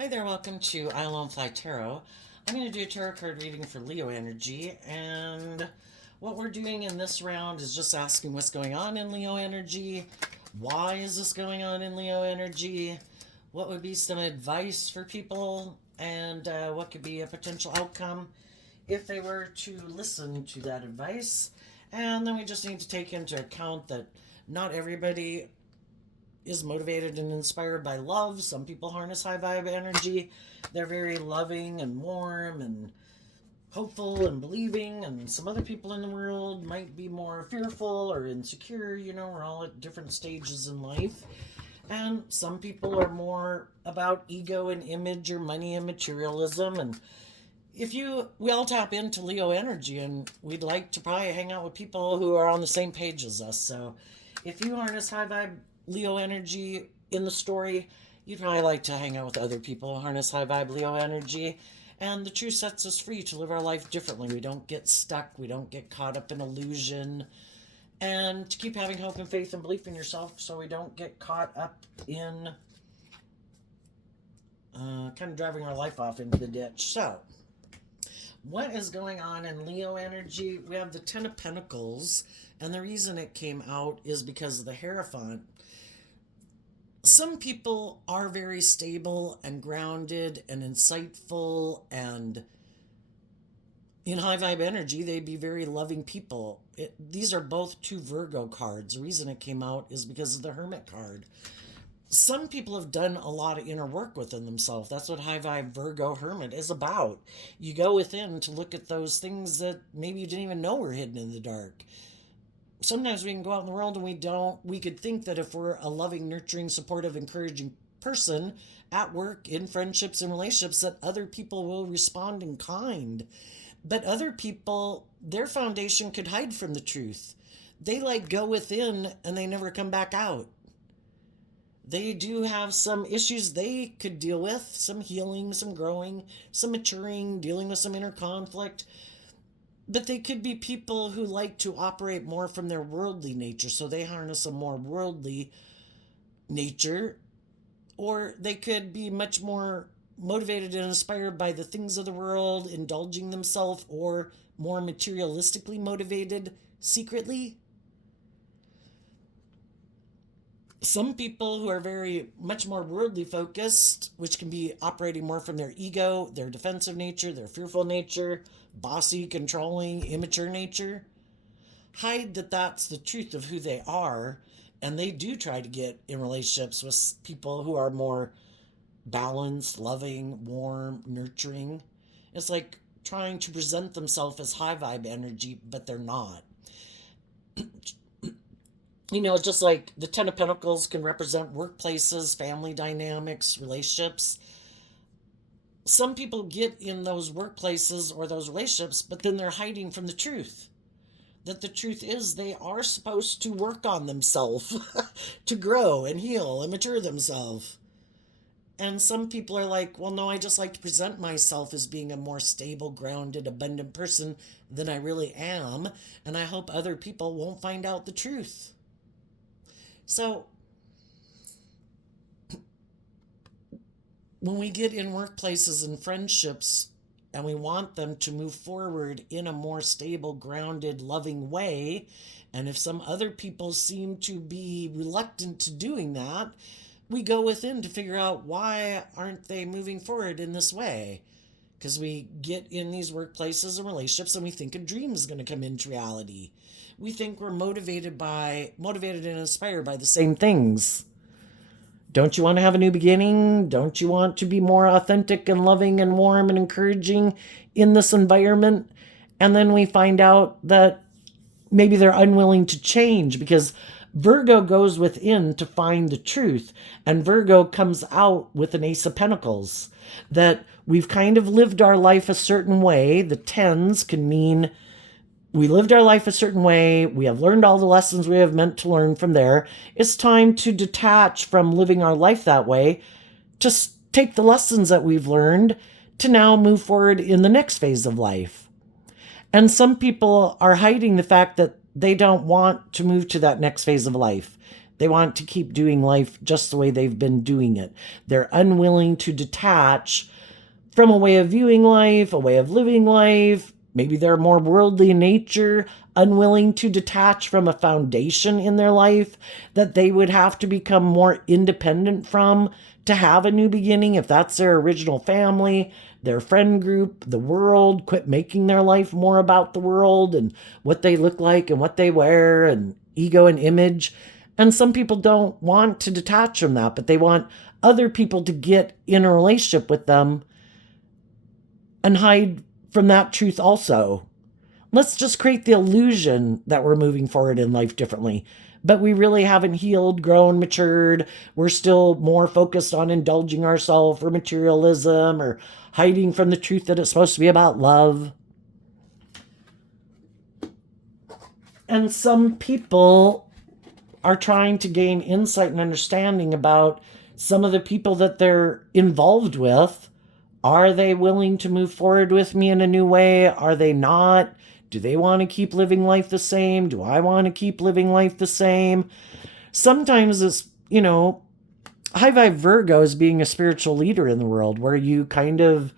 Hi there, welcome to I Alone Fly Tarot. I'm going to do a tarot card reading for Leo energy, and what we're doing in this round is just asking what's going on in Leo energy, why is this going on in Leo energy, what would be some advice for people, and what could be a potential outcome if they were to listen to that advice. And then we just need to take into account that not everybody is motivated and inspired by love. Some people harness high vibe energy. They're very loving and warm and hopeful and believing, and some other people in the world might be more fearful or insecure. We're all at different stages in life. And some people are more about ego and image or money and materialism. And we all tap into Leo energy, and we'd like to probably hang out with people who are on the same page as us. So if you harness high vibe Leo energy in the story, you'd probably like to hang out with other people who harness high vibe Leo energy. And the truth sets us free to live our life differently. We don't get stuck. We don't get caught up in illusion. And to keep having hope and faith and belief in yourself so we don't get caught up in kind of driving our life off into the ditch. So, what is going on in Leo energy? We have the Ten of Pentacles. And the reason it came out is because of the Hierophant. Some people are very stable and grounded and insightful, and in high vibe energy, they'd be very loving people. These are both two Virgo cards. The reason it came out is because of the Hermit card. Some people have done a lot of inner work within themselves. That's what high vibe Virgo Hermit is about. You go within to look at those things that maybe you didn't even know were hidden in the dark. Sometimes we can go out in the world and we could think that if we're a loving, nurturing, supportive, encouraging person at work, in friendships and relationships, that other people will respond in kind. But other people, their foundation could hide from the truth. They go within and they never come back out. They do have some issues they could deal with, some healing, some growing, some maturing, dealing with some inner conflict. But they could be people who like to operate more from their worldly nature, so they harness a more worldly nature. Or they could be much more motivated and inspired by the things of the world, indulging themselves, or more materialistically motivated secretly. Some people who are very much more worldly focused, which can be operating more from their ego, their defensive nature, their fearful nature, bossy, controlling, immature nature, hide that that's the truth of who they are, and they do try to get in relationships with people who are more balanced, loving, warm, nurturing. It's like trying to present themselves as high vibe energy, but they're not. It's just like the Ten of Pentacles can represent workplaces, family dynamics, relationships. Some people get in those workplaces or those relationships, but then they're hiding from the truth. That the truth is they are supposed to work on themselves to grow and heal and mature themselves. And some people are like, well, no, I just like to present myself as being a more stable, grounded, abundant person than I really am. And I hope other people won't find out the truth. So, when we get in workplaces and friendships and we want them to move forward in a more stable, grounded, loving way, and if some other people seem to be reluctant to doing that, we go within to figure out why aren't they moving forward in this way. Because we get in these workplaces and relationships and we think a dream is going to come into reality. We think we're motivated and inspired by the same things. Don't you want to have a new beginning? Don't you want to be more authentic and loving and warm and encouraging in this environment? And then we find out that maybe they're unwilling to change because Virgo goes within to find the truth. And Virgo comes out with an Ace of Pentacles. That we've kind of lived our life a certain way. The tens can mean we lived our life a certain way. We have learned all the lessons we have meant to learn from there. It's time to detach from living our life that way, to take the lessons that we've learned to now move forward in the next phase of life. And some people are hiding the fact that they don't want to move to that next phase of life. They want to keep doing life just the way they've been doing it. They're unwilling to detach from a way of viewing life, a way of living life. Maybe they're more worldly in nature, unwilling to detach from a foundation in their life that they would have to become more independent from to have a new beginning. If that's their original family, their friend group, the world, quit making their life more about the world and what they look like and what they wear and ego and image. And some people don't want to detach from that, but they want other people to get in a relationship with them and hide from that truth also. Let's just create the illusion that we're moving forward in life differently. But we really haven't healed, grown, matured. We're still more focused on indulging ourselves or materialism or hiding from the truth that it's supposed to be about love. And some people are trying to gain insight and understanding about some of the people that they're involved with. Are they willing to move forward with me in a new way? Are they not? Do they want to keep living life the same? Do I want to keep living life the same? Sometimes it's, high vibe Virgo is being a spiritual leader in the world where you kind of,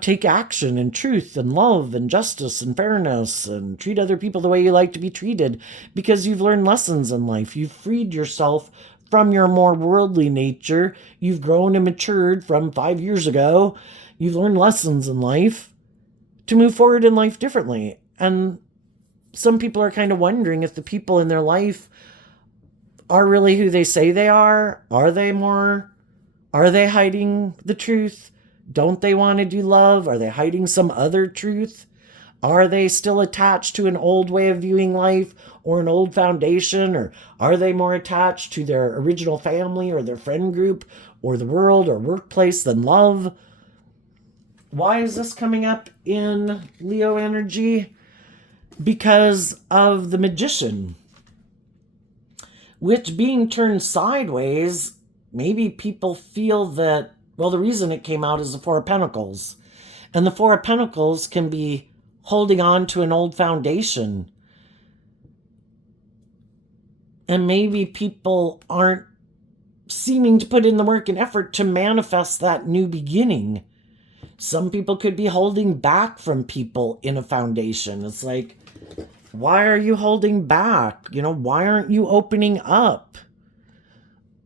take action and truth and love and justice and fairness and treat other people the way you like to be treated because you've learned lessons in life. You've freed yourself from your more worldly nature. You've grown and matured from 5 years ago. You've learned lessons in life to move forward in life differently. And some people are kind of wondering if the people in their life are really who they say they are. Are they hiding the truth? Don't they want to do love? Are they hiding some other truth? Are they still attached to an old way of viewing life or an old foundation? Or are they more attached to their original family or their friend group or the world or workplace than love? Why is this coming up in Leo energy? Because of the Magician, which being turned sideways, maybe people feel that, well, the reason it came out is the Four of Pentacles. And the Four of Pentacles can be holding on to an old foundation. And maybe people aren't seeming to put in the work and effort to manifest that new beginning. Some people could be holding back from people in a foundation. It's like, why are you holding back? Why aren't you opening up?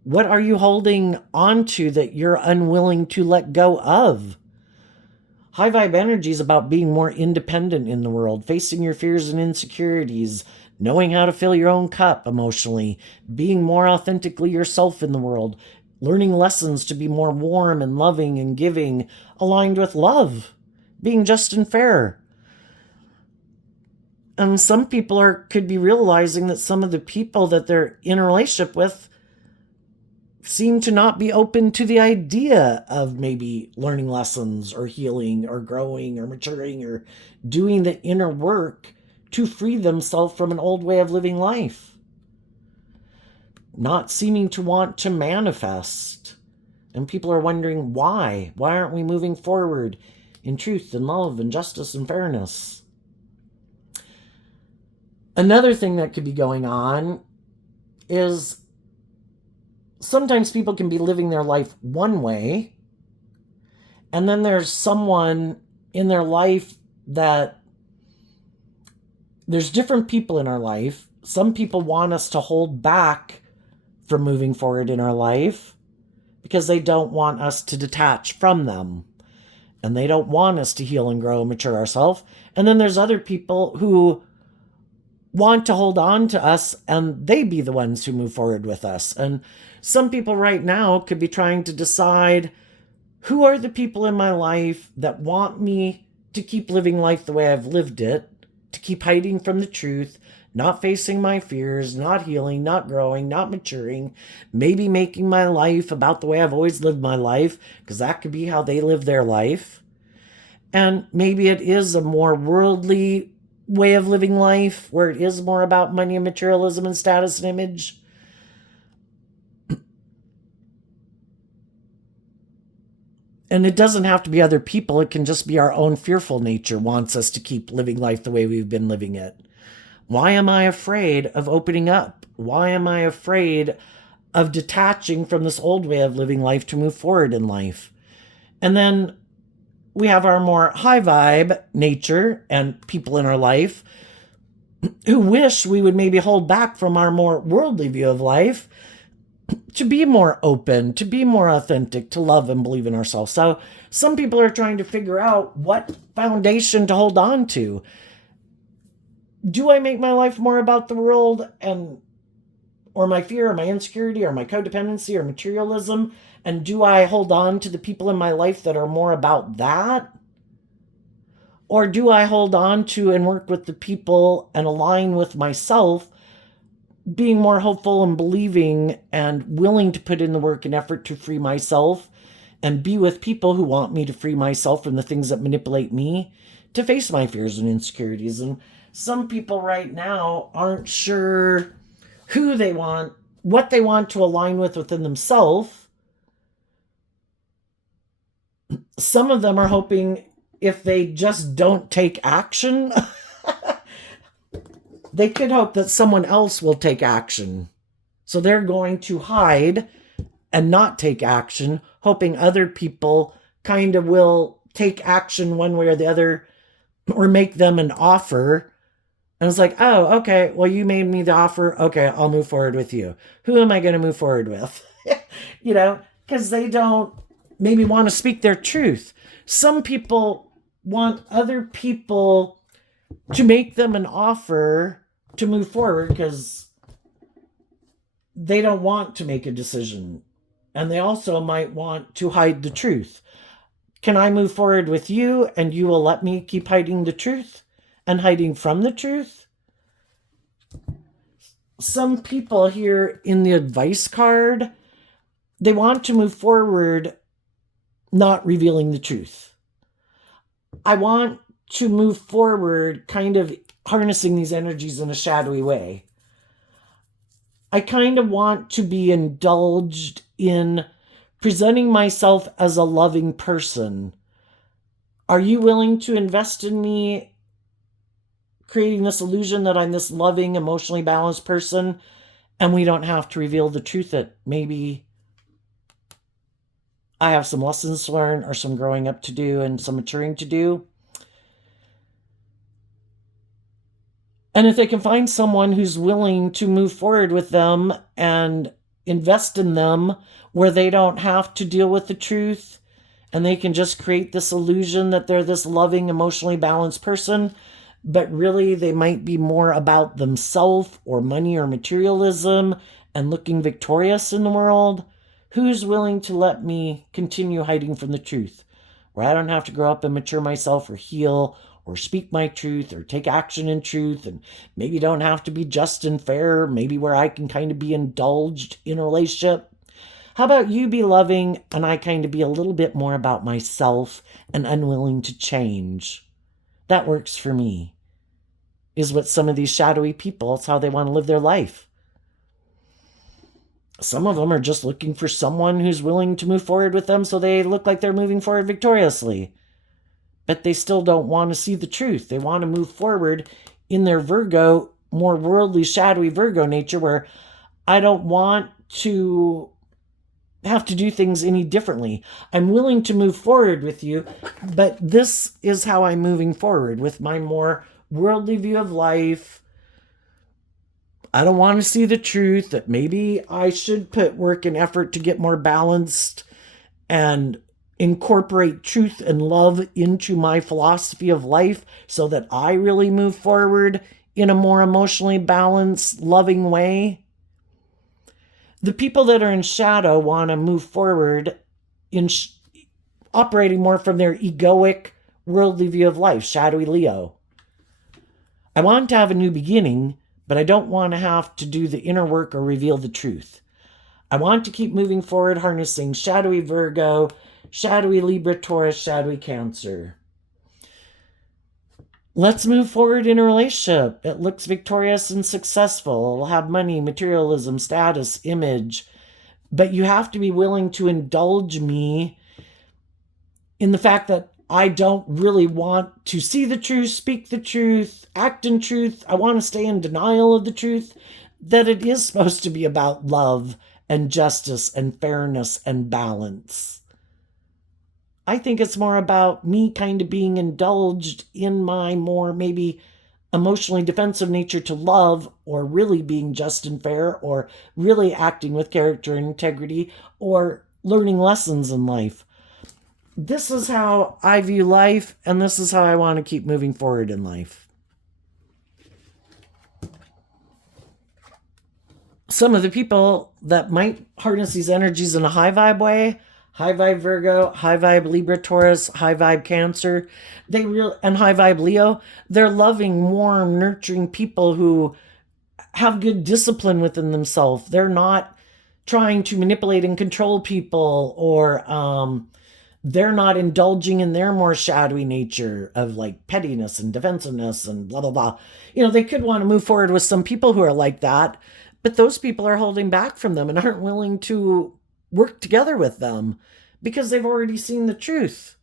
What are you holding onto that you're unwilling to let go of? High vibe energy is about being more independent in the world, facing your fears and insecurities, knowing how to fill your own cup emotionally, being more authentically yourself in the world, learning lessons to be more warm and loving and giving, aligned with love, being just and fair. And some people could be realizing that some of the people that they're in a relationship with seem to not be open to the idea of maybe learning lessons or healing or growing or maturing or doing the inner work to free themselves from an old way of living life. Not seeming to want to manifest. And people are wondering why. Why aren't we moving forward in truth and love and justice and fairness? Another thing that could be going on is sometimes people can be living their life one way, and then there's someone in their life that there's different people in our life. Some people want us to hold back from moving forward in our life because they don't want us to detach from them, and they don't want us to heal and grow and mature ourselves. And then there's other people who want to hold on to us and they be the ones who move forward with us. And some people right now could be trying to decide, who are the people in my life that want me to keep living life the way I've lived it, to keep hiding from the truth, not facing my fears, not healing, not growing, not maturing, maybe making my life about the way I've always lived my life, because that could be how they live their life. And maybe it is a more worldly way of living life where it is more about money and materialism and status and image. And it doesn't have to be other people. It can just be our own fearful nature wants us to keep living life the way we've been living it. Why am I afraid of opening up? Why am I afraid of detaching from this old way of living life to move forward in life? And then we have our more high vibe nature and people in our life who wish we would maybe hold back from our more worldly view of life to be more open, to be more authentic, to love and believe in ourselves. So some people are trying to figure out what foundation to hold on to. Do I make my life more about the world or my fear or my insecurity or my codependency or materialism? And do I hold on to the people in my life that are more about that? Or do I hold on to and work with the people and align with myself, being more hopeful and believing and willing to put in the work and effort to free myself and be with people who want me to free myself from the things that manipulate me to face my fears and insecurities? And some people right now aren't sure who they want, what they want to align with within themselves. Some of them are hoping if they just don't take action, they could hope that someone else will take action. So they're going to hide and not take action, hoping other people kind of will take action one way or the other or make them an offer. And it's like, oh, okay, well, you made me the offer. Okay, I'll move forward with you. Who am I going to move forward with? Because they don't maybe want to speak their truth. Some people want other people to make them an offer to move forward because they don't want to make a decision. And they also might want to hide the truth. Can I move forward with you and you will let me keep hiding the truth and hiding from the truth? Some people here in the advice card, they want to move forward not revealing the truth. I want to move forward kind of harnessing these energies in a shadowy way. I kind of want to be indulged in presenting myself as a loving person. Are you willing to invest in me, creating this illusion that I'm this loving, emotionally balanced person, and we don't have to reveal the truth that maybe I have some lessons to learn or some growing up to do and some maturing to do? And if they can find someone who's willing to move forward with them and invest in them where they don't have to deal with the truth and they can just create this illusion that they're this loving, emotionally balanced person, but really they might be more about themselves or money or materialism and looking victorious in the world, who's willing to let me continue hiding from the truth, where I don't have to grow up and mature myself or heal or speak my truth or take action in truth, and maybe don't have to be just and fair, maybe where I can kind of be indulged in a relationship? How about you be loving and I kind of be a little bit more about myself and unwilling to change? That works for me, is what some of these shadowy people, it's how they want to live their life. Some of them are just looking for someone who's willing to move forward with them so they look like they're moving forward victoriously. But they still don't want to see the truth. They want to move forward in their Virgo, more worldly, shadowy Virgo nature, where I don't want to have to do things any differently. I'm willing to move forward with you, but this is how I'm moving forward with my more worldly view of life. I don't want to see the truth that maybe I should put work and effort to get more balanced and incorporate truth and love into my philosophy of life so that I really move forward in a more emotionally balanced, loving way. The people that are in shadow want to move forward in operating more from their egoic, worldly view of life, shadowy Leo. I want to have a new beginning, but I don't want to have to do the inner work or reveal the truth. I want to keep moving forward, harnessing shadowy Virgo, shadowy Libra, Taurus, shadowy Cancer. Let's move forward in a relationship. It looks victorious and successful. It'll have money, materialism, status, image. But you have to be willing to indulge me in the fact that I don't really want to see the truth, speak the truth, act in truth. I want to stay in denial of the truth, that it is supposed to be about love and justice and fairness and balance. I think it's more about me kind of being indulged in my more maybe emotionally defensive nature to love, or really being just and fair, or really acting with character and integrity, or learning lessons in life. This is how I view life, and this is how I want to keep moving forward in life. Some of the people that might harness these energies in a high vibe way, high vibe Virgo, high vibe Libra Taurus, high vibe Cancer, and high vibe Leo, they're loving, warm, nurturing people who have good discipline within themselves. They're not trying to manipulate and control people, or they're not indulging in their more shadowy nature of like pettiness and defensiveness and blah, blah, blah. They could want to move forward with some people who are like that, but those people are holding back from them and aren't willing to work together with them because they've already seen the truth.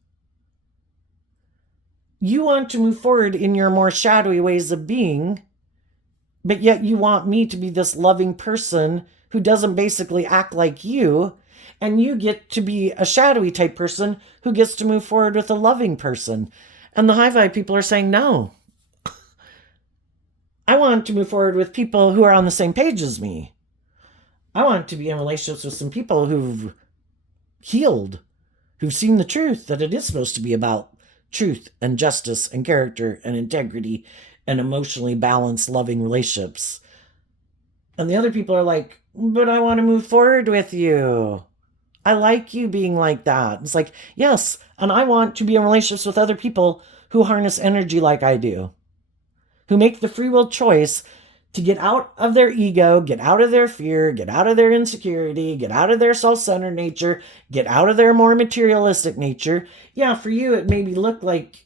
You want to move forward in your more shadowy ways of being, but yet you want me to be this loving person who doesn't basically act like you, and you get to be a shadowy type person who gets to move forward with a loving person. And the high vibe people are saying, no, I want to move forward with people who are on the same page as me. I want to be in relationships with some people who've healed, who've seen the truth, that it is supposed to be about truth and justice and character and integrity and emotionally balanced, loving relationships. And the other people are like, but I want to move forward with you. I like you being like that. It's like, yes, and I want to be in relationships with other people who harness energy like I do, who make the free will choice to get out of their ego, get out of their fear, get out of their insecurity, get out of their self-centered nature, get out of their more materialistic nature. Yeah, for you, it maybe look like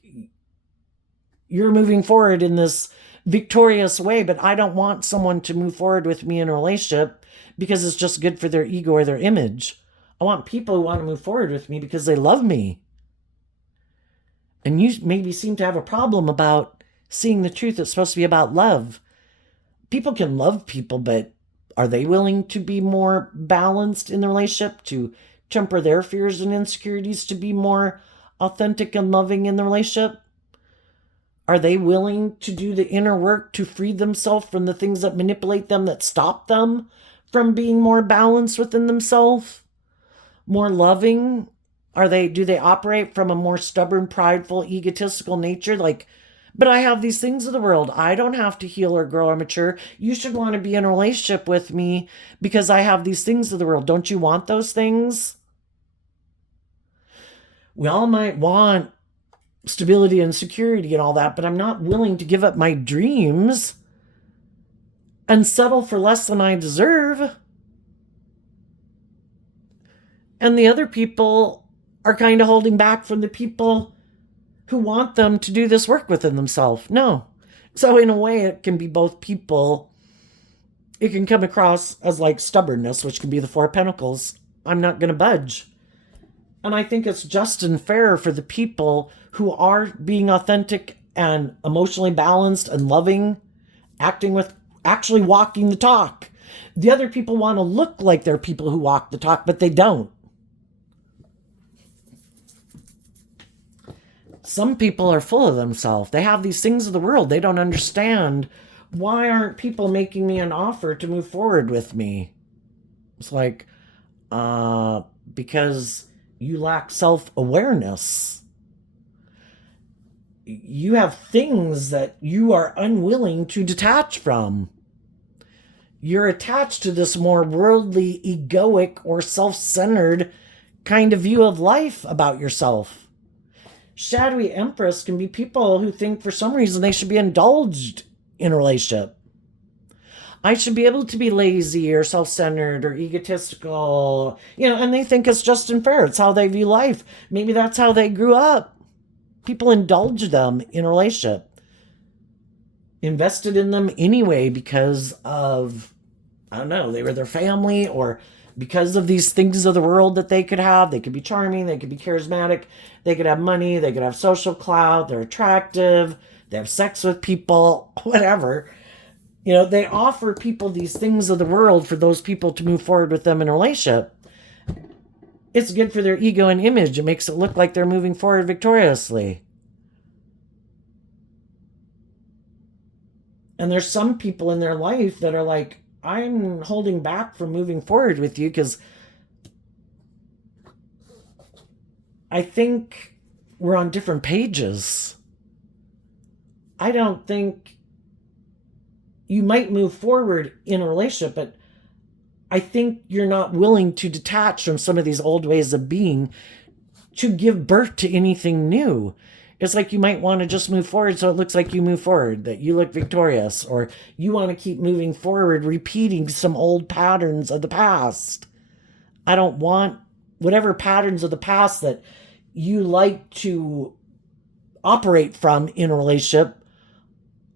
you're moving forward in this victorious way, but I don't want someone to move forward with me in a relationship because it's just good for their ego or their image. I want people who want to move forward with me because they love me. And you maybe seem to have a problem about seeing the truth. It's supposed to be about love. People can love people, but are they willing to be more balanced in the relationship, to temper their fears and insecurities, to be more authentic and loving in the relationship? Are they willing to do the inner work to free themselves from the things that manipulate them, that stop them from being more balanced within themselves, more loving? Do they operate from a more stubborn, prideful, egotistical nature? Like, but I have these things of the world. I don't have to heal or grow or mature. You should want to be in a relationship with me because I have these things of the world. Don't you want those things? We all might want stability and security and all that, but I'm not willing to give up my dreams and settle for less than I deserve. And the other people are kind of holding back from the people who want them to do this work within themselves. No. So in a way, it can be both people. It can come across as like stubbornness, which can be the Four of Pentacles. I'm not going to budge. And I think it's just and fair for the people who are being authentic and emotionally balanced and loving, actually walking the talk. The other people want to look like they're people who walk the talk, but they don't. Some people are full of themselves. They have these things of the world. They don't understand. Why aren't people making me an offer to move forward with me? It's like, because you lack self-awareness. You have things that you are unwilling to detach from. You're attached to this more worldly, egoic, or self-centered kind of view of life about yourself. Shadowy Empress can be people who think for some reason they should be indulged in a relationship. I should be able to be lazy or self-centered or egotistical, and they think it's just and fair. It's how they view life. Maybe that's how they grew up. People indulge them in a relationship. Invested in them anyway because of, I don't know, they were their family, or because of these things of the world that they could have. They could be charming, they could be charismatic, they could have money, they could have social clout, they're attractive, they have sex with people, whatever. You know, they offer people these things of the world for those people to move forward with them in a relationship. It's good for their ego and image. It makes it look like they're moving forward victoriously. And there's some people in their life that are like, I'm holding back from moving forward with you because I think we're on different pages. I don't think you might move forward in a relationship, but I think you're not willing to detach from some of these old ways of being to give birth to anything new. It's like you might want to just move forward so it looks like you move forward, that you look victorious, or you want to keep moving forward, repeating some old patterns of the past. I don't want whatever patterns of the past that you like to operate from in a relationship.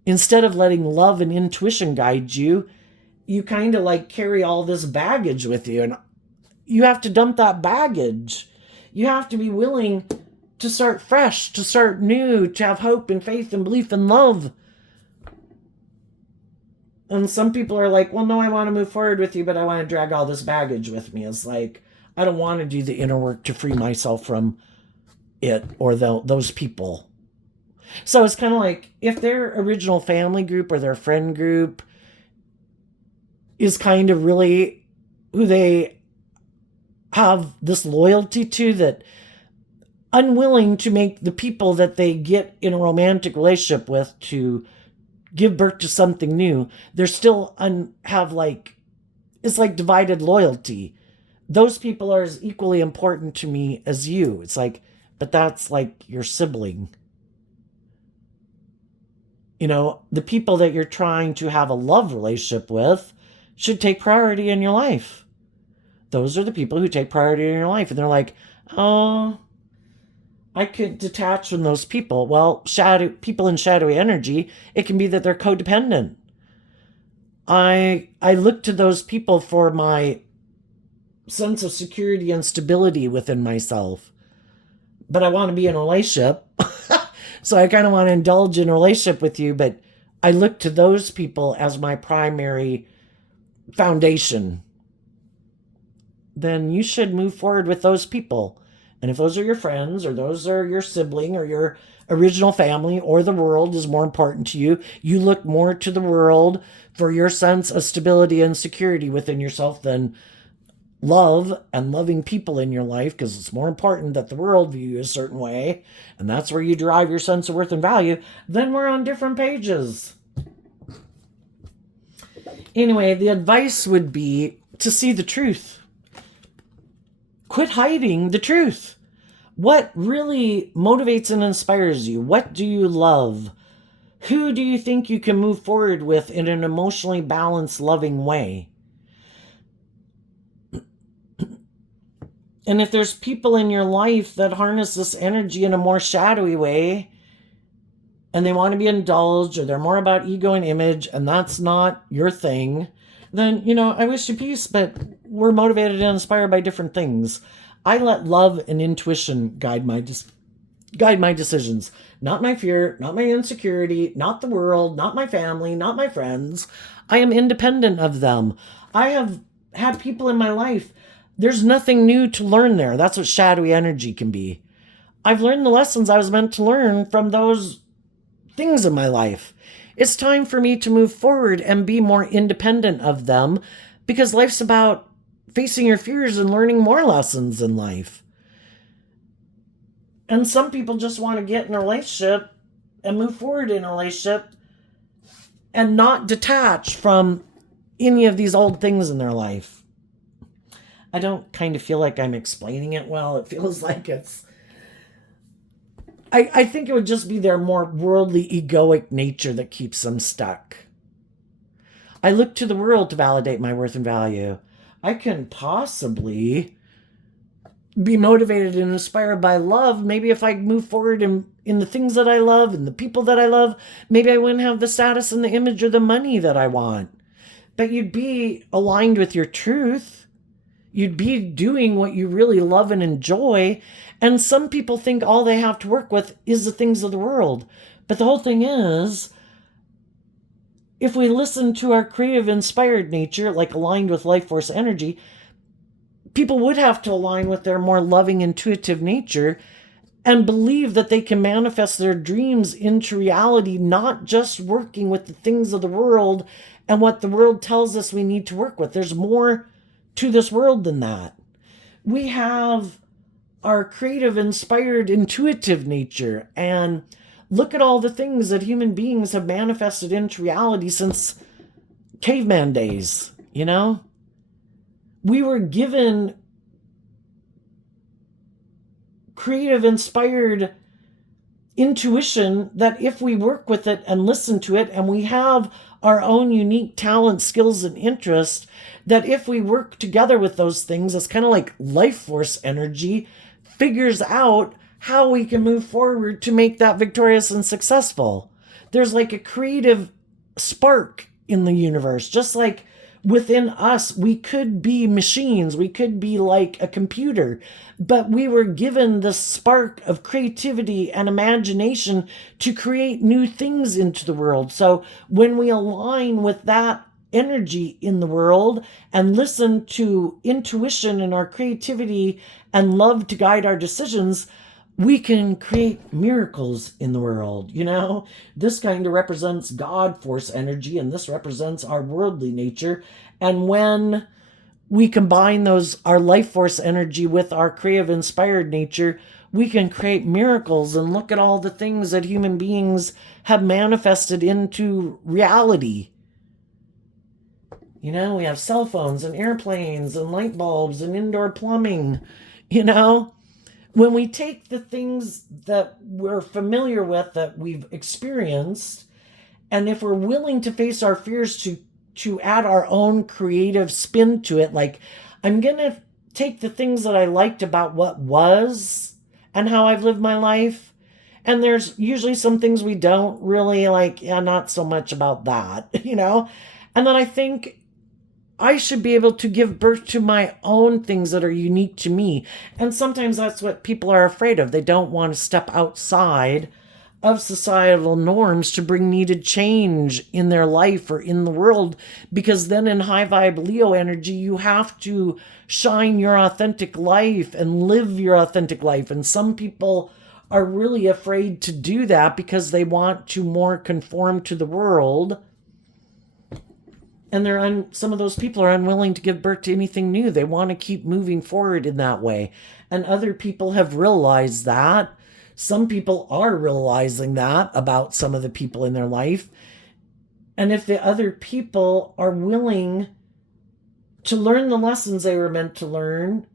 Instead of letting love and intuition guide you, you kind of like carry all this baggage with you, and you have to dump that baggage. You have to be willing to start fresh, to start new, to have hope and faith and belief and love. And some people are like, well, no, I want to move forward with you, but I want to drag all this baggage with me. It's like, I don't want to do the inner work to free myself from it or those people. So it's kind of like, if their original family group or their friend group is kind of really who they have this loyalty to, that unwilling to make the people that they get in a romantic relationship with to give birth to something new, they're still have like, it's like divided loyalty. Those people are as equally important to me as you. It's like, but that's like your sibling. You know, the people that you're trying to have a love relationship with should take priority in your life. Those are the people who take priority in your life. And they're like, oh, I could detach from those people. Well, people in shadowy energy, it can be that they're codependent. I look to those people for my sense of security and stability within myself. But I want to be in a relationship. So I kind of want to indulge in a relationship with you, but I look to those people as my primary foundation. Then you should move forward with those people. And if those are your friends, or those are your sibling, or your original family, or the world is more important to you, you look more to the world for your sense of stability and security within yourself than love and loving people in your life, because it's more important that the world view you a certain way, and that's where you derive your sense of worth and value. Then we're on different pages. Anyway, the advice would be to see the truth. Quit hiding the truth. What really motivates and inspires you? What do you love? Who do you think you can move forward with in an emotionally balanced, loving way? And if there's people in your life that harness this energy in a more shadowy way, and they want to be indulged, or they're more about ego and image, and that's not your thing, then, I wish you peace, but we're motivated and inspired by different things. I let love and intuition guide my decisions. Not my fear, not my insecurity, not the world, not my family, not my friends. I am independent of them. I have had people in my life. There's nothing new to learn there. That's what shadowy energy can be. I've learned the lessons I was meant to learn from those things in my life. It's time for me to move forward and be more independent of them, because life's about facing your fears and learning more lessons in life. And some people just want to get in a relationship and move forward in a relationship and not detach from any of these old things in their life. I don't kind of feel like I'm explaining it well. It feels like I think it would just be their more worldly, egoic nature that keeps them stuck. I look to the world to validate my worth and value. I can possibly be motivated and inspired by love. Maybe if I move forward in the things that I love and the people that I love, maybe I wouldn't have the status and the image or the money that I want. But you'd be aligned with your truth. you'd be doing what you really love and enjoy. And some people think all they have to work with is the things of the world. But the whole thing is, if we listen to our creative, inspired nature, like aligned with life force energy, people would have to align with their more loving, intuitive nature and believe that they can manifest their dreams into reality, not just working with the things of the world and what the world tells us we need to work with. There's more to this world than that. We have our creative, inspired, intuitive nature, and look at all the things that human beings have manifested into reality since caveman days, you know? We were given creative, inspired intuition that if we work with it and listen to it, and we have our own unique talents, skills, and interests, that if we work together with those things, it's kind of like life force energy figures out how we can move forward to make that victorious and successful. There's like a creative spark in the universe, just like within us, we could be machines, we could be like a computer, but we were given the spark of creativity and imagination to create new things into the world. So when we align with that energy in the world and listen to intuition and our creativity and love to guide our decisions, we can create miracles in the world. You know, this kind of represents God force energy, and this represents our worldly nature. And when we combine our life force energy with our creative, inspired nature, we can create miracles. And look at all the things that human beings have manifested into reality. You know, we have cell phones and airplanes and light bulbs and indoor plumbing. You know, when we take the things that we're familiar with, that we've experienced, and if we're willing to face our fears to add our own creative spin to it, like, I'm going to take the things that I liked about what was and how I've lived my life. And there's usually some things we don't really like, yeah, not so much about that, you know? And then I think I should be able to give birth to my own things that are unique to me. And sometimes that's what people are afraid of. They don't want to step outside of societal norms to bring needed change in their life or in the world, because then in high vibe Leo energy, you have to shine your authentic life and live your authentic life. And some people are really afraid to do that because they want to more conform to the world. And some of those people are unwilling to give birth to anything new. They want to keep moving forward in that way. And other people have realized that. Some people are realizing that about some of the people in their life. And if the other people are willing to learn the lessons they were meant to learn,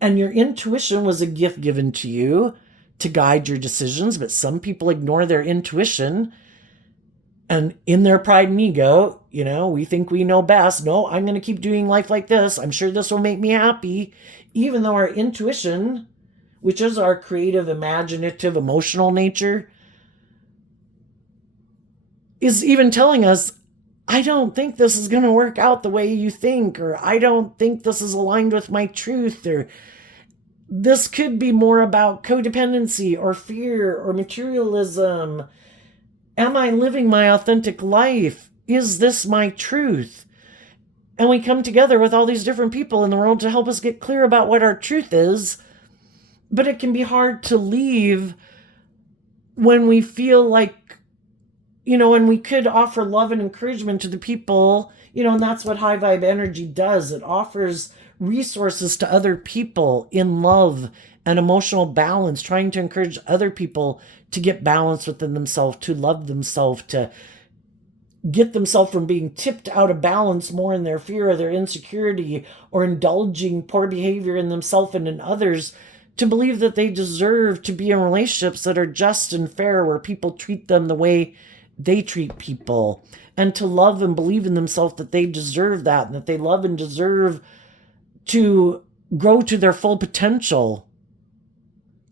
and your intuition was a gift given to you to guide your decisions, but some people ignore their intuition. And in their pride and ego, you know, we think we know best. No, I'm going to keep doing life like this. I'm sure this will make me happy. Even though our intuition, which is our creative, imaginative, emotional nature, is even telling us, I don't think this is going to work out the way you think, or I don't think this is aligned with my truth, or this could be more about codependency or fear or materialism. Am I living my authentic life? Is this my truth? And we come together with all these different people in the world to help us get clear about what our truth is. But it can be hard to leave when we feel like, you know, and we could offer love and encouragement to the people, you know, and that's what high vibe energy does. It offers resources to other people in love and emotional balance, trying to encourage other people to get balance within themselves, to love themselves, to get themselves from being tipped out of balance more in their fear or their insecurity, or indulging poor behavior in themselves and in others, to believe that they deserve to be in relationships that are just and fair, where people treat them the way they treat people, and to love and believe in themselves that they deserve that, and that they love and deserve to grow to their full potential,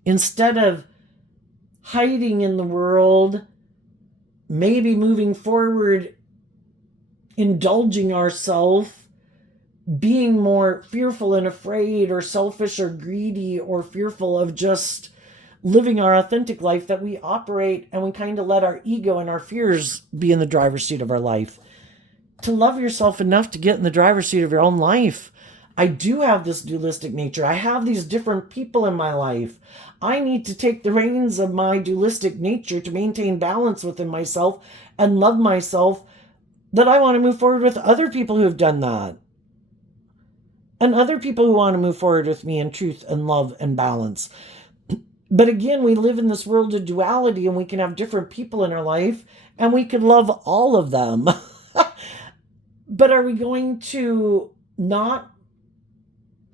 instead of hiding in the world, maybe moving forward, indulging ourselves, being more fearful and afraid or selfish or greedy or fearful of just living our authentic life, that we operate and we kind of let our ego and our fears be in the driver's seat of our life. To love yourself enough to get in the driver's seat of your own life. I do have this dualistic nature. I have these different people in my life. I need to take the reins of my dualistic nature to maintain balance within myself and love myself, that I want to move forward with other people who have done that. And other people who want to move forward with me in truth and love and balance. But again, we live in this world of duality, and we can have different people in our life and we can love all of them. But are we going to not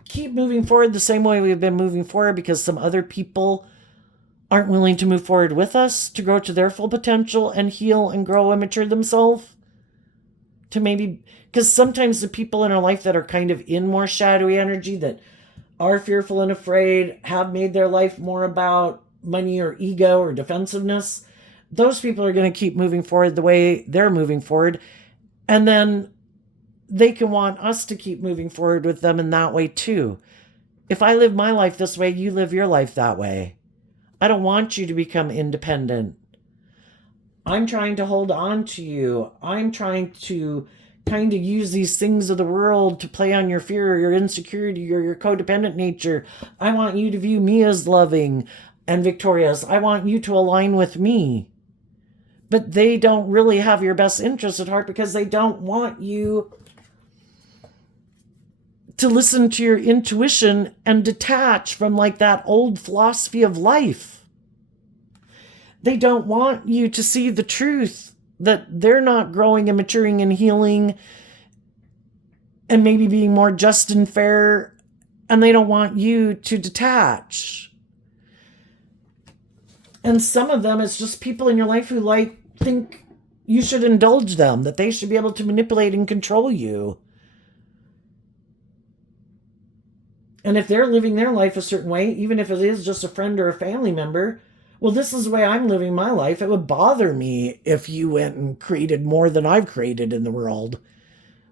keep moving forward the same way we've been moving forward because some other people aren't willing to move forward with us to grow to their full potential and heal and grow and mature themselves? To maybe, because sometimes the people in our life that are kind of in more shadowy energy, that are fearful and afraid, have made their life more about money or ego or defensiveness, those people are going to keep moving forward the way they're moving forward. And then they can want us to keep moving forward with them in that way too. If I live my life this way, you live your life that way. I don't want you to become independent. I'm trying to hold on to you. I'm trying to kind of use these things of the world to play on your fear or your insecurity or your codependent nature. I want you to view me as loving and victorious. I want you to align with me. But they don't really have your best interest at heart, because they don't want you to listen to your intuition and detach from like that old philosophy of life. They don't want you to see the truth that they're not growing and maturing and healing and maybe being more just and fair, and they don't want you to detach. And some of them, it's just people in your life who think you should indulge them, that they should be able to manipulate and control you. And if they're living their life a certain way, even if it is just a friend or a family member, well, this is the way I'm living my life. It would bother me if you went and created more than I've created in the world.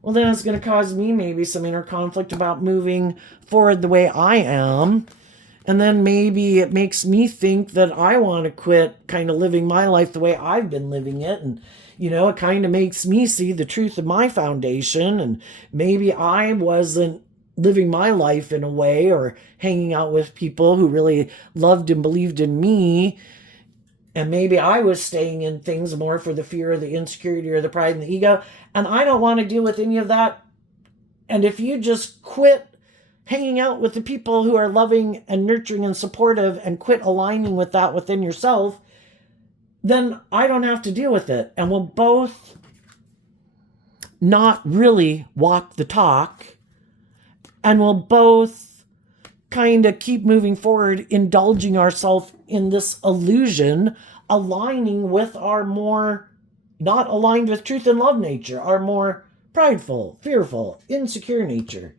Well, then it's going to cause me maybe some inner conflict about moving forward the way I am. And then maybe it makes me think that I want to quit kind of living my life the way I've been living it. And, it kind of makes me see the truth of my foundation. And maybe I wasn't living my life in a way, or hanging out with people who really loved and believed in me. And maybe I was staying in things more for the fear or the insecurity or the pride and the ego. And I don't want to deal with any of that. And if you just quit hanging out with the people who are loving and nurturing and supportive and quit aligning with that within yourself, then I don't have to deal with it. And we'll both not really walk the talk. And we'll both kind of keep moving forward, indulging ourselves in this illusion, aligning with our more not aligned with truth and love nature, our more prideful, fearful, insecure nature.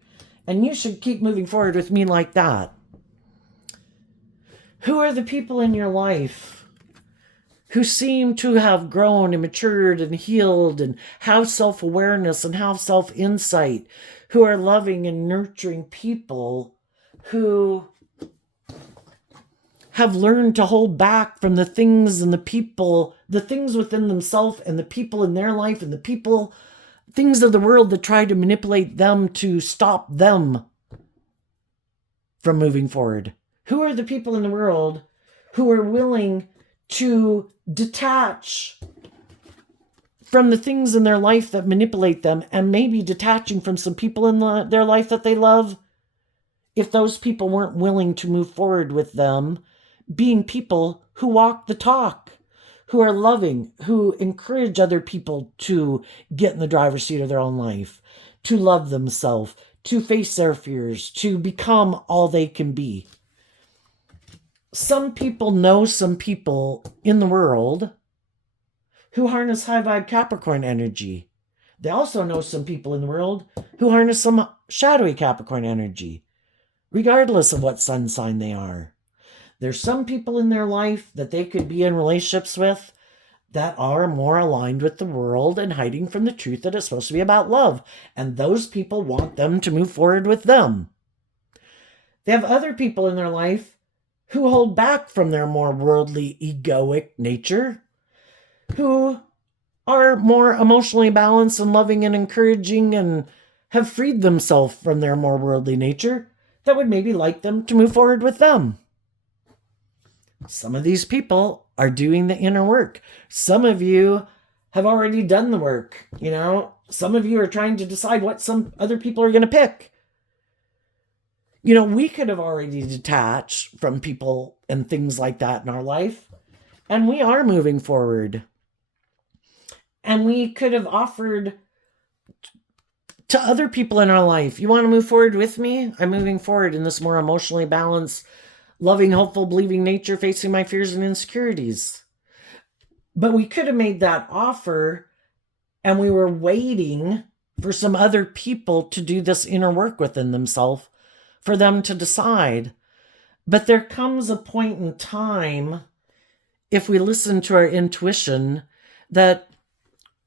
And you should keep moving forward with me like that. Who are the people in your life who seem to have grown and matured and healed and have self-awareness and have self-insight, who are loving and nurturing people who have learned to hold back from the things and the people, the things within themselves and the people in their life and the things of the world that try to manipulate them to stop them from moving forward? Who are the people in the world who are willing to detach from the things in their life that manipulate them, and maybe detaching from some people in their life that they love, if those people weren't willing to move forward with them, being people who walk the talk, who are loving, who encourage other people to get in the driver's seat of their own life, to love themselves, to face their fears, to become all they can be. Some people know some people in the world who harness high vibe Capricorn energy. They also know some people in the world who harness some shadowy Capricorn energy, regardless of what sun sign they are. There's some people in their life that they could be in relationships with that are more aligned with the world and hiding from the truth that it's supposed to be about love. And those people want them to move forward with them. They have other people in their life who hold back from their more worldly, egoic nature, who are more emotionally balanced and loving and encouraging and have freed themselves from their more worldly nature, that would maybe like them to move forward with them. Some of these people are doing the inner work. Some of you have already done the work. Some of you are trying to decide what some other people are going to pick. We could have already detached from people and things like that in our life, and we are moving forward. And we could have offered to other people in our life, you want to move forward with me? I'm moving forward in this more emotionally balanced, loving, hopeful, believing nature, facing my fears and insecurities. But we could have made that offer, and we were waiting for some other people to do this inner work within themselves for them to decide. But there comes a point in time, if we listen to our intuition, that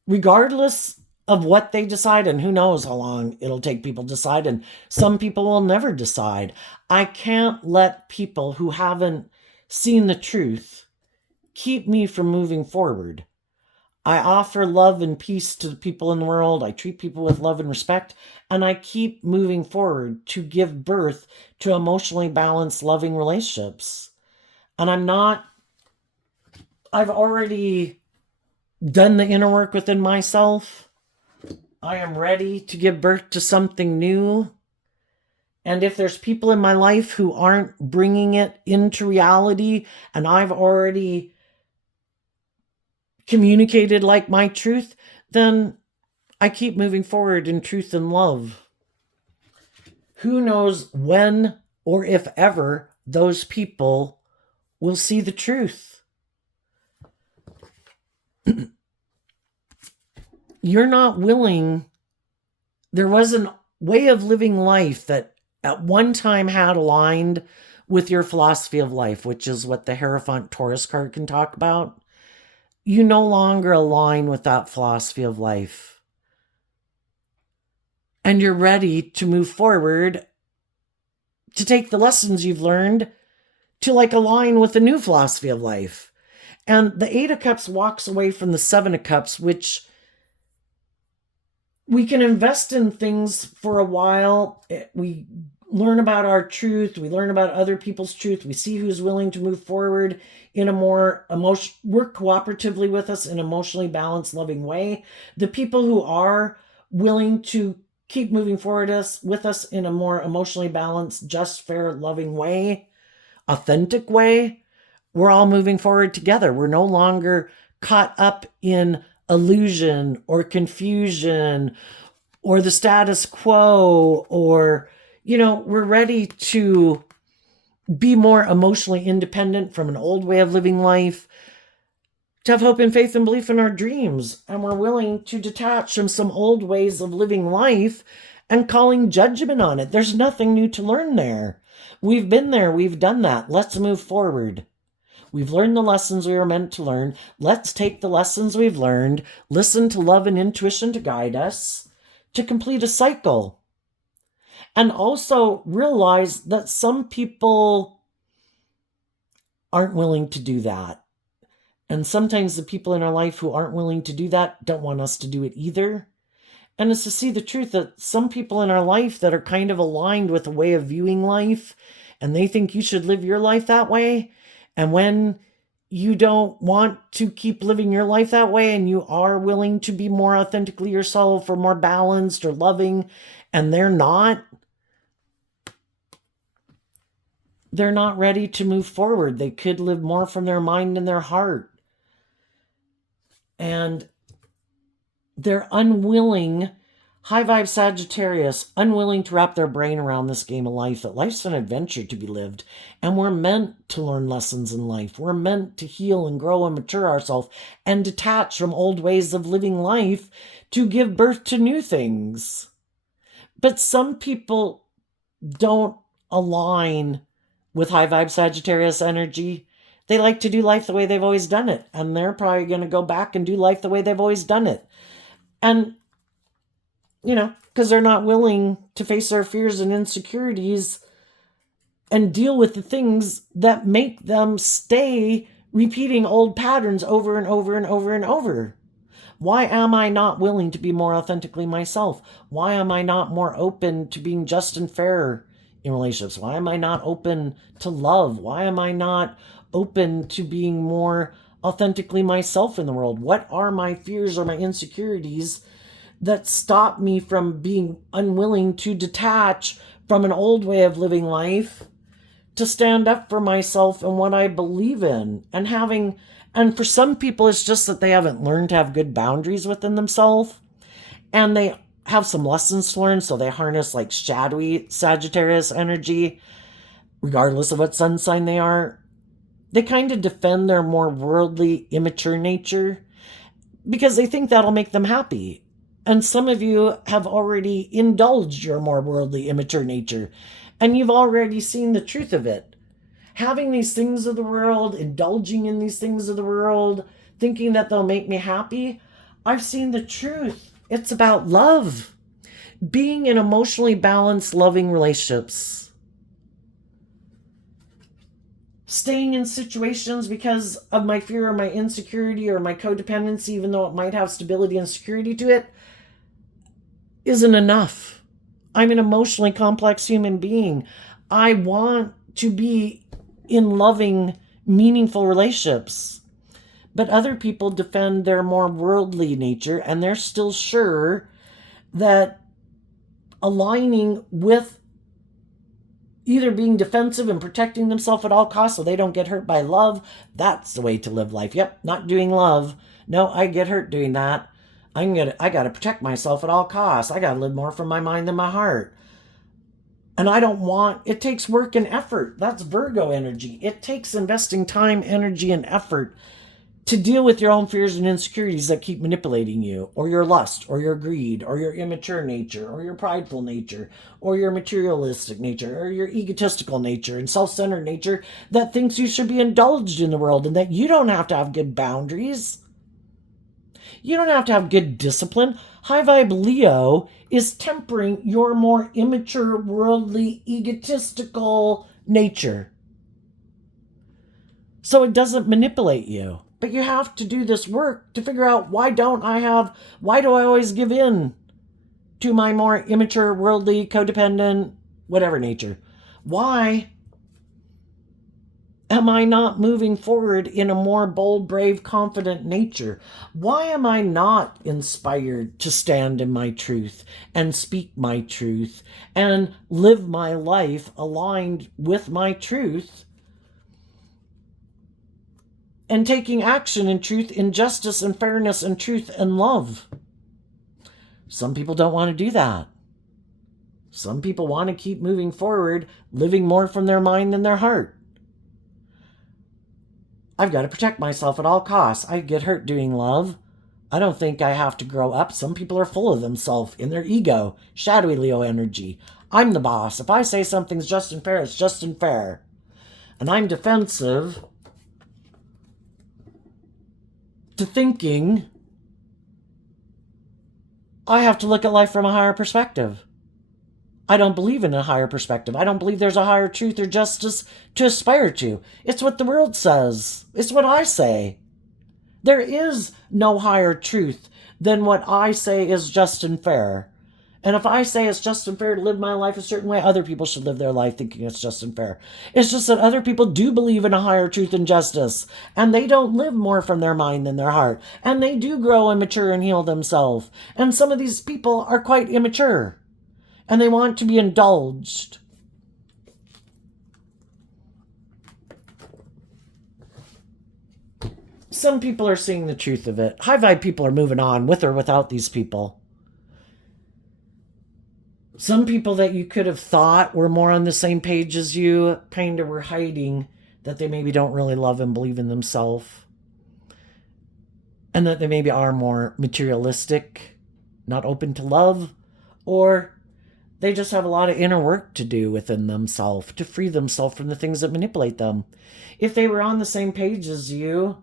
regardless of what they decide, and who knows how long it'll take people to decide, and some people will never decide. I can't let people who haven't seen the truth keep me from moving forward. I offer love and peace to the people in the world. I treat people with love and respect, and I keep moving forward to give birth to emotionally balanced, loving relationships. And I've already done the inner work within myself. I am ready to give birth to something new. And if there's people in my life who aren't bringing it into reality, and I've already communicated like my truth, then I keep moving forward in truth and love. Who knows when or if ever those people will see the truth? You're not willing. There was a way of living life that at one time had aligned with your philosophy of life, which is what the Hierophant Taurus card can talk about. You no longer align with that philosophy of life. And you're ready to move forward, to take the lessons you've learned to align with the new philosophy of life. And the Eight of Cups walks away from the Seven of Cups, which we can invest in things for a while. We learn about our truth. We learn about other people's truth. We see who's willing to move forward in a more work cooperatively with us in an emotionally balanced, loving way. The people who are willing to keep moving forward with us in a more emotionally balanced, just, fair, loving way, authentic way, we're all moving forward together. We're no longer caught up in illusion or confusion or the status quo, or, we're ready to be more emotionally independent from an old way of living life, to have hope and faith and belief in our dreams. And we're willing to detach from some old ways of living life and calling judgment on it. There's nothing new to learn there. We've been there. We've done that. Let's move forward. We've learned the lessons we were meant to learn. Let's take the lessons we've learned, listen to love and intuition to guide us, to complete a cycle. And also realize that some people aren't willing to do that. And sometimes the people in our life who aren't willing to do that don't want us to do it either. And it's to see the truth that some people in our life that are kind of aligned with a way of viewing life, and they think you should live your life that way. And when you don't want to keep living your life that way, and you are willing to be more authentically yourself or more balanced or loving, and they're not ready to move forward. They could live more from their mind and their heart. And they're unwilling, high vibe Sagittarius, unwilling to wrap their brain around this game of life, that life's an adventure to be lived. And we're meant to learn lessons in life. We're meant to heal and grow and mature ourselves and detach from old ways of living life to give birth to new things. But some people don't align with high vibe Sagittarius energy. They like to do life the way they've always done it. And they're probably going to go back and do life the way they've always done it. And, because they're not willing to face their fears and insecurities and deal with the things that make them stay repeating old patterns over and over and over and over. Why am I not willing to be more authentically myself? Why am I not more open to being just and fair in relationships? Why am I not open to love? Why am I not open to being more authentically myself in the world? What are my fears or my insecurities that stop me from being unwilling to detach from an old way of living life to stand up for myself and what I believe in? And for some people, it's just that they haven't learned to have good boundaries within themselves, and they have some lessons to learn, so they harness like shadowy Sagittarius energy, regardless of what sun sign they are. They kind of defend their more worldly, immature nature because they think that'll make them happy. And some of you have already indulged your more worldly, immature nature, and you've already seen the truth of it. Having these things of the world, indulging in these things of the world, thinking that they'll make me happy, I've seen the truth. It's about love. Being in emotionally balanced, loving relationships. Staying in situations because of my fear or my insecurity or my codependency, even though it might have stability and security to it, isn't enough. I'm an emotionally complex human being. I want to be in loving, meaningful relationships. But other people defend their more worldly nature, and they're still sure that aligning with either being defensive and protecting themselves at all costs so they don't get hurt by love, that's the way to live life. Yep, not doing love. No, I get hurt doing that. I got to protect myself at all costs. I got to live more from my mind than my heart. And it takes work and effort. That's Virgo energy. It takes investing time, energy, and effort to deal with your own fears and insecurities that keep manipulating you, or your lust, or your greed, or your immature nature, or your prideful nature, or your materialistic nature, or your egotistical nature and self-centered nature that thinks you should be indulged in the world and that you don't have to have good boundaries. You don't have to have good discipline. High vibe Leo is tempering your more immature, worldly, egotistical nature, so it doesn't manipulate you. But you have to do this work to figure out why do I always give in to my more immature, worldly, codependent, whatever nature? Why am I not moving forward in a more bold, brave, confident nature? Why am I not inspired to stand in my truth and speak my truth and live my life aligned with my truth and taking action in truth, in justice and fairness and truth and love? Some people don't want to do that. Some people want to keep moving forward, living more from their mind than their heart. I've got to protect myself at all costs. I get hurt doing love. I don't think I have to grow up. Some people are full of themselves in their ego. Shadowy Leo energy. I'm the boss. If I say something's just and fair, it's just and fair. And I'm defensive to thinking I have to look at life from a higher perspective. I don't believe in a higher perspective. I don't believe there's a higher truth or justice to aspire to. It's what the world says. It's what I say. There is no higher truth than what I say is just and fair. And if I say it's just and fair to live my life a certain way, other people should live their life thinking it's just and fair. It's just that other people do believe in a higher truth and justice, and they don't live more from their mind than their heart, and they do grow and mature and heal themselves. And some of these people are quite immature, and they want to be indulged. Some people are seeing the truth of it. High vibe people are moving on with or without these people. Some people that you could have thought were more on the same page as you kind of were hiding that they maybe don't really love and believe in themselves. And that they maybe are more materialistic, not open to love, or They just have a lot of inner work to do within themselves to free themselves from the things that manipulate them. If they were on the same page as you,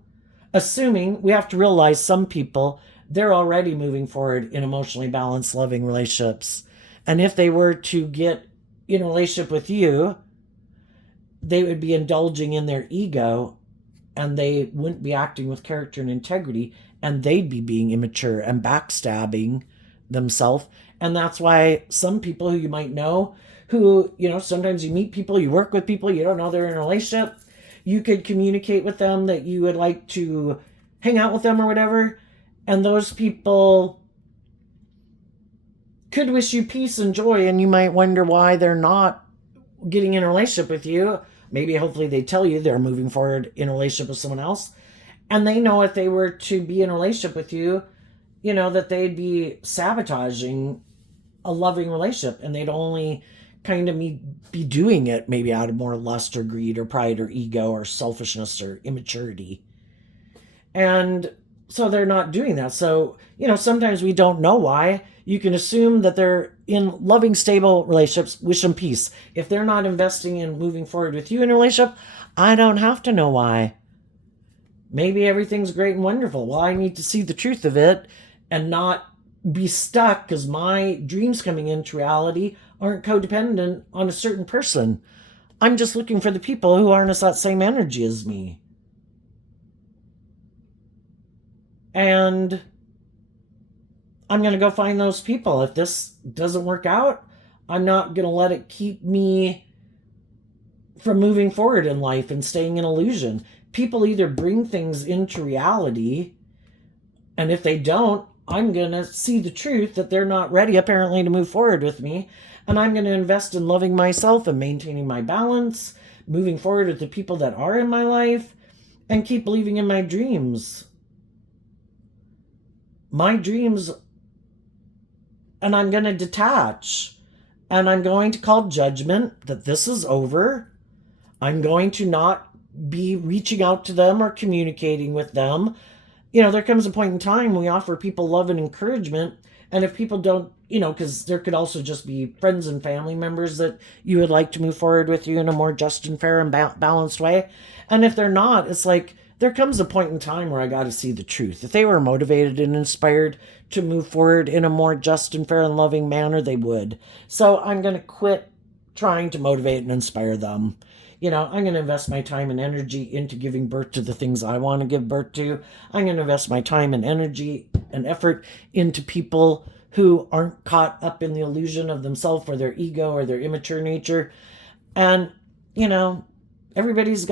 assuming we have to realize some people, they're already moving forward in emotionally balanced, loving relationships. And if they were to get in a relationship with you, they would be indulging in their ego and they wouldn't be acting with character and integrity, and they'd be being immature and backstabbing themselves. And that's why some people who you might know, who, sometimes you meet people, you work with people, you don't know they're in a relationship, you could communicate with them that you would like to hang out with them or whatever, and those people could wish you peace and joy, and you might wonder why they're not getting in a relationship with you. Maybe hopefully they tell you they're moving forward in a relationship with someone else. And they know if they were to be in a relationship with you, that they'd be sabotaging a loving relationship, and they'd only kind of be doing it maybe out of more lust or greed or pride or ego or selfishness or immaturity. And so they're not doing that. So, sometimes we don't know why. You can assume that they're in loving, stable relationships. Wish them peace. If they're not investing in moving forward with you in a relationship, I don't have to know why. Maybe everything's great and wonderful. Well, I need to see the truth of it and not be stuck because my dreams coming into reality aren't codependent on a certain person. I'm just looking for the people who harness that same energy as me. And I'm going to go find those people. If this doesn't work out, I'm not going to let it keep me from moving forward in life and staying in illusion. People either bring things into reality, and if they don't, I'm going to see the truth that they're not ready apparently to move forward with me, and I'm going to invest in loving myself and maintaining my balance, moving forward with the people that are in my life, and keep believing in my dreams. My dreams. And I'm going to detach, and I'm going to call judgment that this is over. I'm going to not be reaching out to them or communicating with them. There comes a point in time we offer people love and encouragement, and if people don't, because there could also just be friends and family members that you would like to move forward with you in a more just and fair and balanced way. And if they're not, it's like, there comes a point in time where I got to see the truth. If they were motivated and inspired to move forward in a more just and fair and loving manner, they would. So I'm going to quit trying to motivate and inspire them. I'm going to invest my time and energy into giving birth to the things I want to give birth to. I'm going to invest my time and energy and effort into people who aren't caught up in the illusion of themselves or their ego or their immature nature. And, everybody's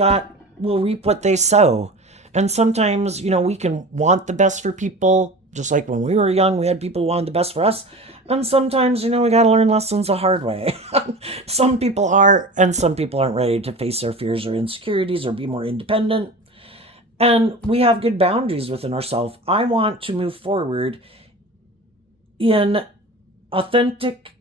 will reap what they sow. And sometimes, we can want the best for people, just like when we were young, we had people who wanted the best for us. And sometimes, we got to learn lessons the hard way. Some people are, and some people aren't ready to face their fears or insecurities or be more independent. And we have good boundaries within ourselves. I want to move forward in authentic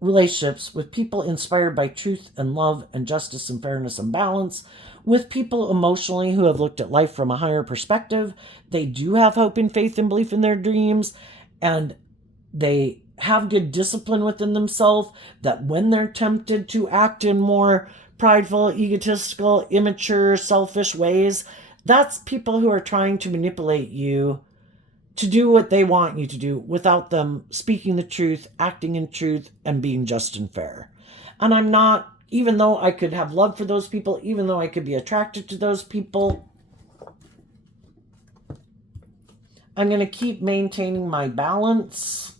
relationships with people inspired by truth and love and justice and fairness and balance, with people emotionally who have looked at life from a higher perspective. They do have hope and faith and belief in their dreams, and they have good discipline within themselves, that when they're tempted to act in more prideful, egotistical, immature, selfish ways, that's people who are trying to manipulate you to do what they want you to do without them speaking the truth, acting in truth, and being just and fair. And I'm not, even though I could have love for those people, even though I could be attracted to those people, I'm going to keep maintaining my balance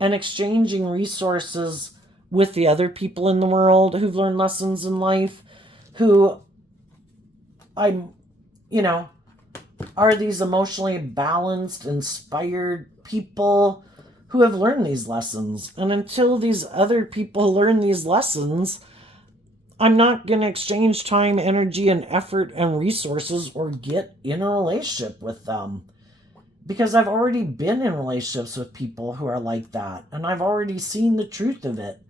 and exchanging resources with the other people in the world who've learned lessons in life, who are these emotionally balanced, inspired people who have learned these lessons. And until these other people learn these lessons, I'm not going to exchange time, energy, and effort and resources or get in a relationship with them. Because I've already been in relationships with people who are like that. And I've already seen the truth of it.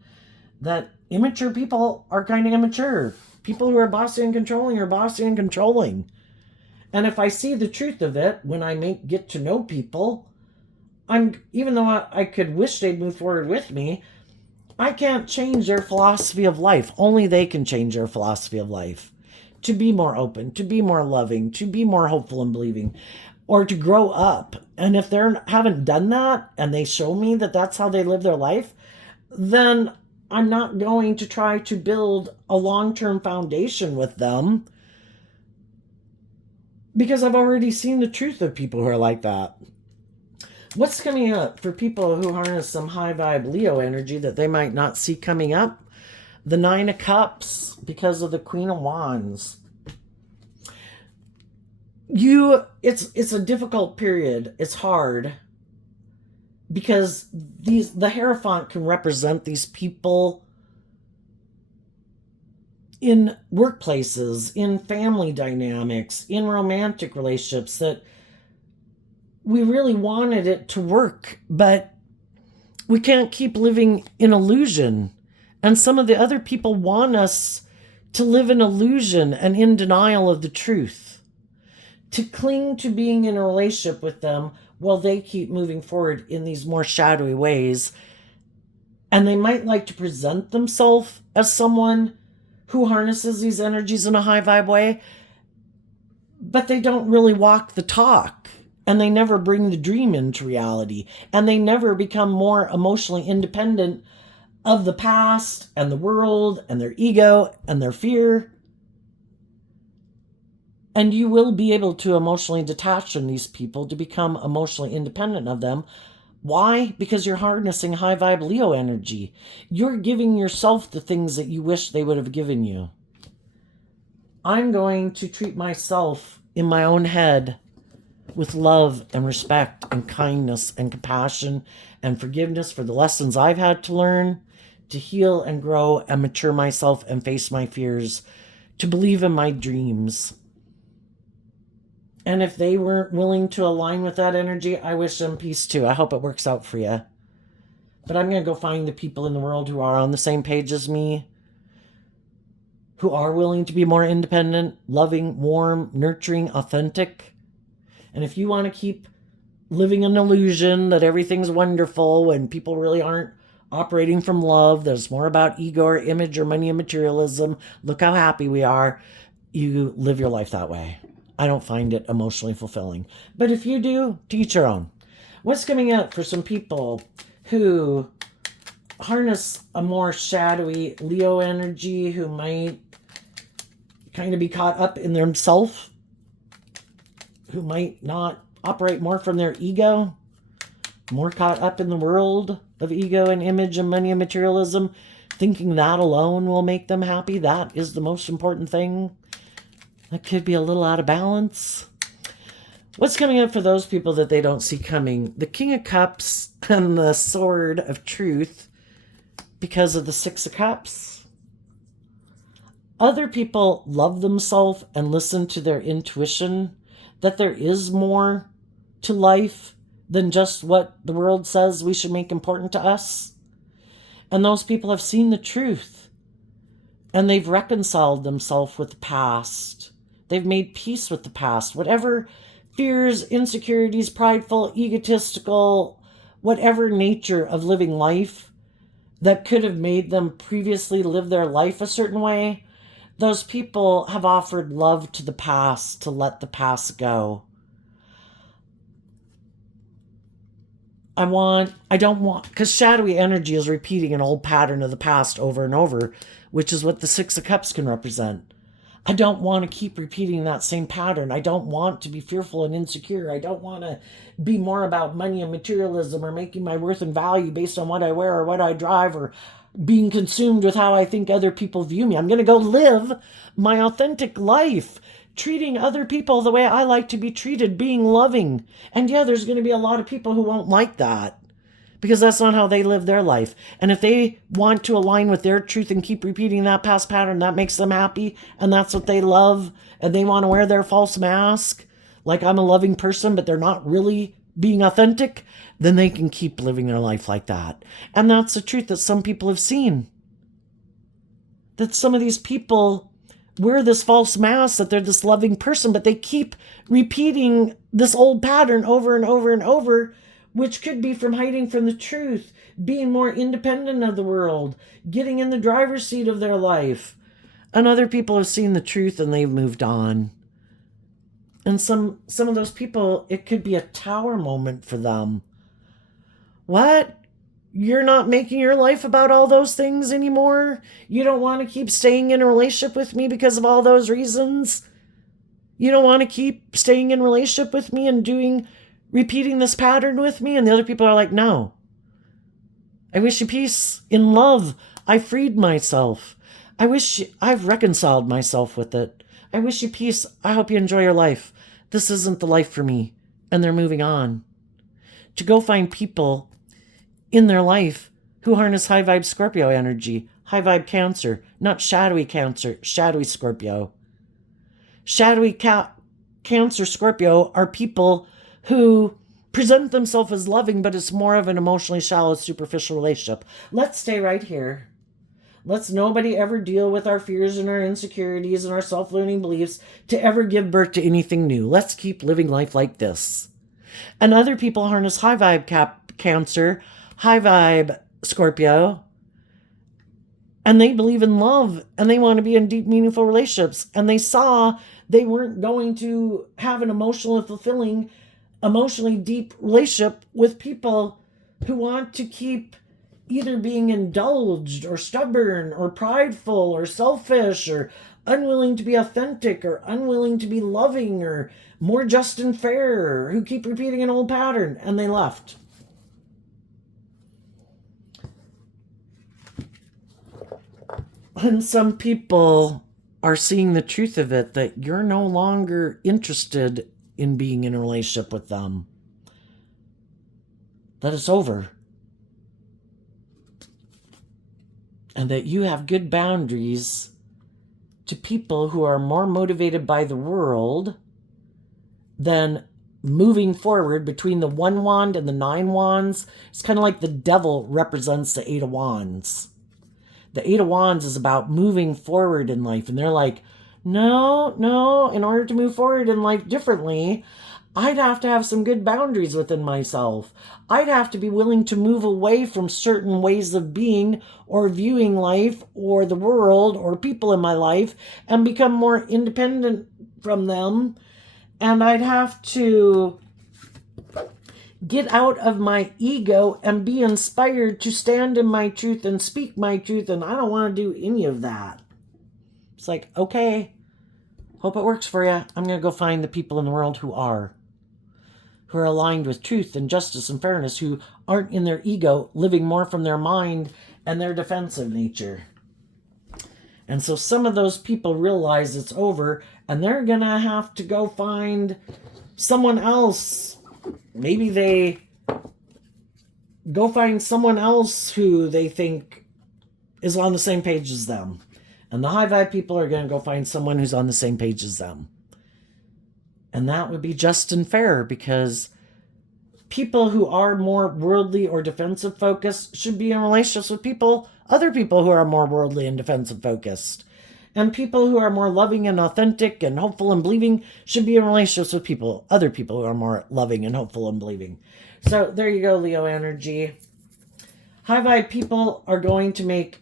That immature people are kind of immature. People who are bossy and controlling are bossy and controlling. And if I see the truth of it, when I get to know people, even though I could wish they'd move forward with me, I can't change their philosophy of life. Only they can change their philosophy of life. To be more open, to be more loving, to be more hopeful and believing, or to grow up. And if they haven't done that and they show me that that's how they live their life, then I'm not going to try to build a long-term foundation with them, because I've already seen the truth of people who are like that. What's coming up for people who harness some high vibe Leo energy that they might not see coming up? The Nine of Cups, because of the Queen of Wands. It's a difficult period. It's hard because the Hierophant can represent these people in workplaces, in family dynamics, in romantic relationships, that we really wanted it to work, but we can't keep living in illusion. And some of the other people want us to live in illusion and in denial of the truth, to cling to being in a relationship with them while they keep moving forward in these more shadowy ways. And they might like to present themselves as someone who harnesses these energies in a high vibe way, but they don't really walk the talk, and they never bring the dream into reality, and they never become more emotionally independent of the past and the world and their ego and their fear. And you will be able to emotionally detach from these people to become emotionally independent of them. Why? Because you're harnessing high vibe Leo energy. You're giving yourself the things that you wish they would have given you. I'm going to treat myself in my own head with love and respect and kindness and compassion and forgiveness for the lessons I've had to learn, to heal and grow and mature myself and face my fears, to believe in my dreams. And if they weren't willing to align with that energy, I wish them peace too. I hope it works out for you. But I'm going to go find the people in the world who are on the same page as me, who are willing to be more independent, loving, warm, nurturing, authentic. And if you want to keep living an illusion that everything's wonderful and people really aren't operating from love, that it's more about ego or image or money and materialism, look how happy we are, you live your life that way. I don't find it emotionally fulfilling. But if you do, to each your own. What's coming up for some people who harness a more shadowy Leo energy, who might kind of be caught up in themselves, who might not operate more from their ego, more caught up in the world of ego and image and money and materialism, thinking that alone will make them happy? That is the most important thing. That could be a little out of balance. What's coming up for those people that they don't see coming? The King of Cups and the Sword of Truth, because of the Six of Cups. Other people love themselves and listen to their intuition, that there is more to life than just what the world says we should make important to us. And those people have seen the truth, and they've reconciled themselves with the past. They've made peace with the past. Whatever fears, insecurities, prideful, egotistical, whatever nature of living life that could have made them previously live their life a certain way, those people have offered love to the past, to let the past go. Because shadowy energy is repeating an old pattern of the past over and over, which is what the Six of Cups can represent. I don't want to keep repeating that same pattern. I don't want to be fearful and insecure. I don't want to be more about money and materialism, or making my worth and value based on what I wear or what I drive, or being consumed with how I think other people view me. I'm going to go live my authentic life, treating other people the way I like to be treated, being loving. And yeah, there's going to be a lot of people who won't like that, because that's not how they live their life. And if they want to align with their truth and keep repeating that past pattern, that makes them happy, and that's what they love, and they want to wear their false mask, like I'm a loving person, but they're not really being authentic, then they can keep living their life like that. And that's the truth that some people have seen. That some of these people wear this false mask, that they're this loving person, but they keep repeating this old pattern over and over and over, which could be from hiding from the truth, being more independent of the world, getting in the driver's seat of their life. And other people have seen the truth and they've moved on. And some of those people, it could be a tower moment for them. What? You're not making your life about all those things anymore? You don't want to keep staying in a relationship with me because of all those reasons? You don't want to keep staying in a relationship with me and repeating this pattern with me? And the other people are like, no. I wish you peace. In love, I freed myself. I've reconciled myself with it. I wish you peace. I hope you enjoy your life. This isn't the life for me. And they're moving on. To go find people in their life who harness high vibe Scorpio energy, high vibe Cancer, not shadowy Cancer, shadowy Scorpio. Shadowy Cancer Scorpio are people who present themselves as loving, but it's more of an emotionally shallow, superficial relationship. Let's stay right here. Let's nobody ever deal with our fears and our insecurities and our self-limiting beliefs to ever give birth to anything new. Let's keep living life like this. And other people harness high vibe Cancer, high vibe Scorpio, and they believe in love and they want to be in deep, meaningful relationships. And they saw they weren't going to have an emotional, fulfilling, emotionally deep relationship with people who want to keep either being indulged or stubborn or prideful or selfish or unwilling to be authentic or unwilling to be loving or more just and fair, who keep repeating an old pattern, and they left. And some people are seeing the truth of it, that you're no longer interested in being in a relationship with them. That it's over. And that you have good boundaries to people who are more motivated by the world than moving forward between the 1 wand and the 9 wands. It's kind of like the devil represents the 8 of wands. The 8 of wands is about moving forward in life. And they're like, no, in order to move forward in life differently, I'd have to have some good boundaries within myself. I'd have to be willing to move away from certain ways of being or viewing life or the world or people in my life and become more independent from them. And I'd have to get out of my ego and be inspired to stand in my truth and speak my truth. And I don't want to do any of that. It's like, okay, hope it works for you. I'm going to go find the people in the world who are aligned with truth and justice and fairness, who aren't in their ego, living more from their mind and their defensive nature. And so some of those people realize it's over and they're going to have to go find someone else. Maybe they go find someone else who they think is on the same page as them. And the high vibe people are going to go find someone who's on the same page as them. And that would be just and fair, because people who are more worldly or defensive focused should be in relationships with other people who are more worldly and defensive focused. And people who are more loving and authentic and hopeful and believing should be in relationships with other people who are more loving and hopeful and believing. So there you go, Leo energy. High vibe people are going to make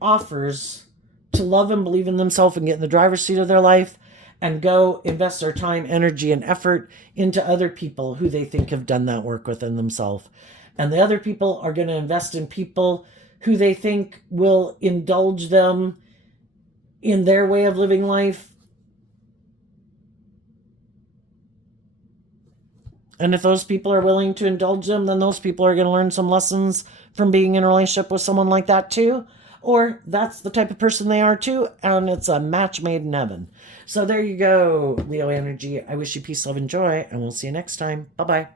offers to love and believe in themselves and get in the driver's seat of their life and go invest their time, energy, and effort into other people who they think have done that work within themselves. And the other people are going to invest in people who they think will indulge them in their way of living life. And if those people are willing to indulge them, then those people are going to learn some lessons from being in a relationship with someone like that too. Or that's the type of person they are too, and it's a match made in heaven. So there you go, Leo energy. I wish you peace, love, and joy, and we'll see you next time. Bye-bye.